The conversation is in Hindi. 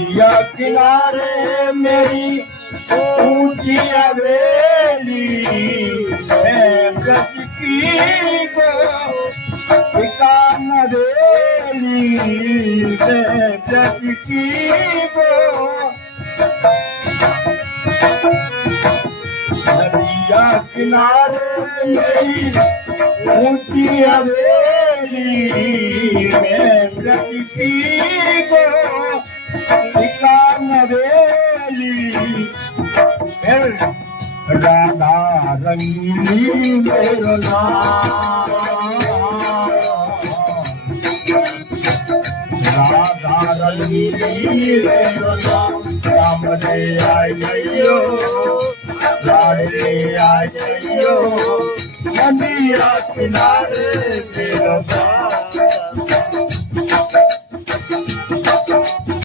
नदिया किनारे मेरी ऊंची हवेली है ब्रज की गो ठिकान हवेली है ब्रज की गो नदिया किनारे मेरी ऊंची हवेली है ब्रज की गो ठिकान हवेली राधा रंगीली मेरो नाम राधा रंगीली मेरो नाम राम रे आय जइयो राधे आय जइयो नदिया किनारे मेरो नाम